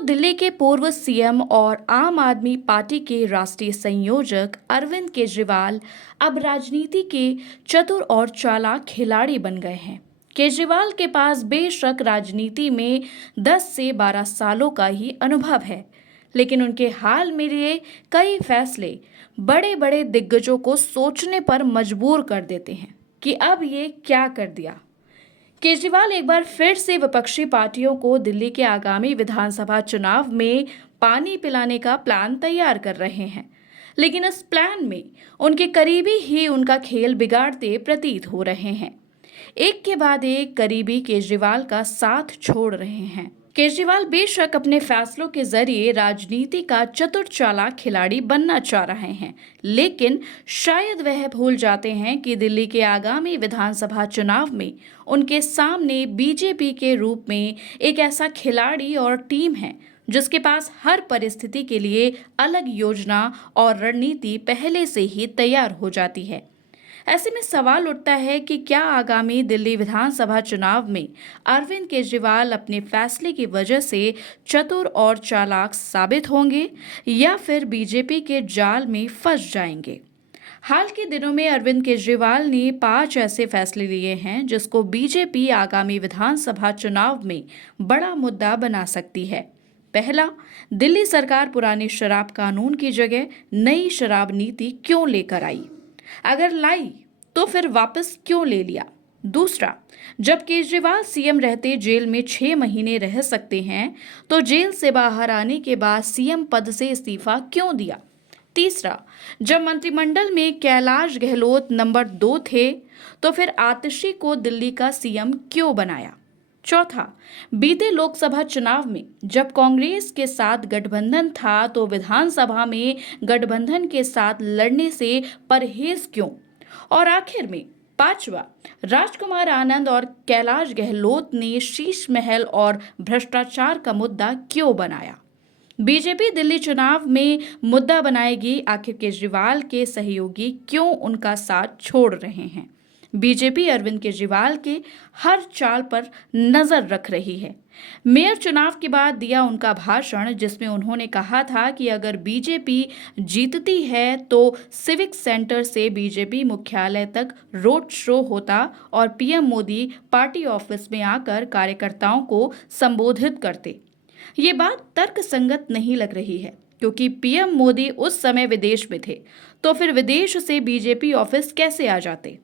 दिल्ली के पूर्व सीएम और आम आदमी पार्टी के राष्ट्रीय संयोजक अरविंद केजरीवाल अब राजनीति के चतुर और चालाक खिलाड़ी बन गए हैं। केजरीवाल के पास बेशक राजनीति में 10 से 12 सालों का ही अनुभव है, लेकिन उनके हाल में लिए कई फैसले बड़े बड़े दिग्गजों को सोचने पर मजबूर कर देते हैं कि अब ये क्या कर दिया। केजरीवाल एक बार फिर से विपक्षी पार्टियों को दिल्ली के आगामी विधानसभा चुनाव में पानी पिलाने का प्लान तैयार कर रहे हैं, लेकिन इस प्लान में उनके करीबी ही उनका खेल बिगाड़ते प्रतीत हो रहे हैं। एक के बाद एक करीबी केजरीवाल का साथ छोड़ रहे हैं। केजरीवाल बेशक अपने फैसलों के जरिए राजनीति का चतुर चालाक खिलाड़ी बनना चाह रहे हैं, लेकिन शायद वह भूल जाते हैं कि दिल्ली के आगामी विधानसभा चुनाव में उनके सामने बीजेपी के रूप में एक ऐसा खिलाड़ी और टीम है जिसके पास हर परिस्थिति के लिए अलग योजना और रणनीति पहले से ही तैयार हो जाती है। ऐसे में सवाल उठता है कि क्या आगामी दिल्ली विधानसभा चुनाव में अरविंद केजरीवाल अपने फैसले की वजह से चतुर और चालाक साबित होंगे या फिर बीजेपी के जाल में फंस जाएंगे। हाल के दिनों में अरविंद केजरीवाल ने 5 ऐसे फैसले लिए हैं जिसको बीजेपी आगामी विधानसभा चुनाव में बड़ा मुद्दा बना सकती है। पहला, दिल्ली सरकार पुराने शराब कानून की जगह नई शराब नीति क्यों लेकर आई? अगर लाई तो फिर वापस क्यों ले लिया? दूसरा, जब केजरीवाल सीएम रहते जेल में 6 महीने रह सकते हैं तो जेल से बाहर आने के बाद सीएम पद से इस्तीफा क्यों दिया? तीसरा, जब मंत्रिमंडल में कैलाश गहलोत नंबर 2 थे तो फिर आतिशी को दिल्ली का सीएम क्यों बनाया? चौथा, बीते लोकसभा चुनाव में जब कांग्रेस के साथ गठबंधन था तो विधानसभा में गठबंधन के साथ लड़ने से परहेज क्यों? और आखिर में पांचवा, राजकुमार आनंद और कैलाश गहलोत ने शीश महल और भ्रष्टाचार का मुद्दा क्यों बनाया? बीजेपी दिल्ली चुनाव में मुद्दा बनाएगी, आखिर केजरीवाल के सहयोगी क्यों उनका साथ छोड़ रहे हैं? बीजेपी अरविंद केजरीवाल के हर चाल पर नजर रख रही है। मेयर चुनाव के बाद दिया उनका भाषण जिसमें उन्होंने कहा था कि अगर बीजेपी जीतती है तो सिविक सेंटर से बीजेपी मुख्यालय तक रोड शो होता और पीएम मोदी पार्टी ऑफिस में आकर कार्यकर्ताओं को संबोधित करते। ये बात तर्कसंगत नहीं लग रही है, क्योंकि पीएम मोदी उस समय विदेश में थे, तो फिर विदेश से बीजेपी ऑफिस कैसे आ जाते?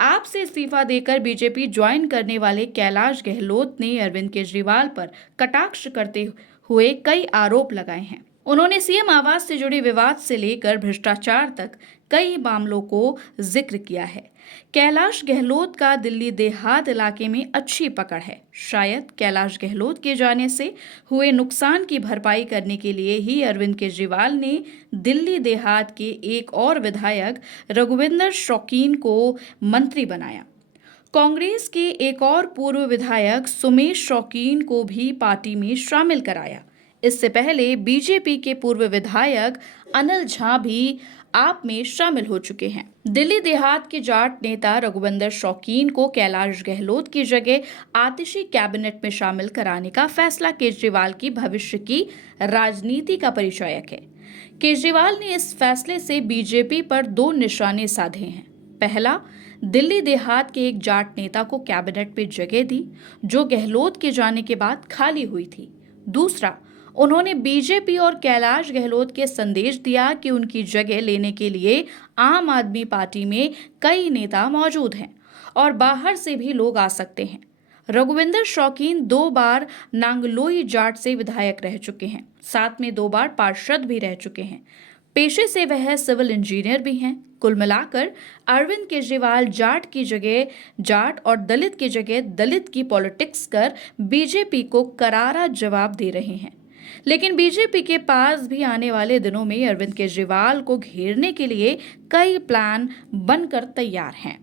आपसे इस्तीफा देकर बीजेपी ज्वाइन करने वाले कैलाश गहलोत ने अरविंद केजरीवाल पर कटाक्ष करते हुए कई आरोप लगाए हैं। उन्होंने सीएम आवास से जुड़े विवाद से लेकर भ्रष्टाचार तक कई मामलों को जिक्र किया है। कैलाश गहलोत का दिल्ली देहात इलाके में अच्छी पकड़ है। शायद कैलाश गहलोत के जाने से हुए नुकसान की भरपाई करने के लिए ही अरविंद केजरीवाल ने दिल्ली देहात के एक और विधायक रघुविंदर शौकीन को मंत्री बनाया। कांग्रेस के एक और पूर्व विधायक सुमेश शौकीन को भी पार्टी में शामिल कराया। इससे पहले बीजेपी के पूर्व विधायक अनिल झा भी आप में शामिल हो चुके हैं। दिल्ली देहात के जाट नेता रघुविंदर शौकीन को कैलाश गहलोत की जगह आतिशी कैबिनेट में शामिल कराने का फैसला केजरीवाल की भविष्य की राजनीति का परिचायक है। केजरीवाल ने इस फैसले से बीजेपी पर 2 निशाने साधे हैं। पहला, दिल्ली देहात के एक जाट नेता को कैबिनेट में जगह दी जो गहलोत के जाने के बाद खाली हुई थी। दूसरा, उन्होंने बीजेपी और कैलाश गहलोत के संदेश दिया कि उनकी जगह लेने के लिए आम आदमी पार्टी में कई नेता मौजूद हैं और बाहर से भी लोग आ सकते हैं। रघुविंदर शौकीन 2 बार नांगलोई जाट से विधायक रह चुके हैं, साथ में 2 बार पार्षद भी रह चुके हैं। पेशे से वह सिविल इंजीनियर भी हैं। कुल मिलाकर अरविंद केजरीवाल जाट की जगह जाट और दलित की जगह दलित की पॉलिटिक्स कर बीजेपी को करारा जवाब दे रहे हैं। लेकिन बीजेपी के पास भी आने वाले दिनों में अरविंद केजरीवाल को घेरने के लिए कई प्लान बनकर तैयार हैं।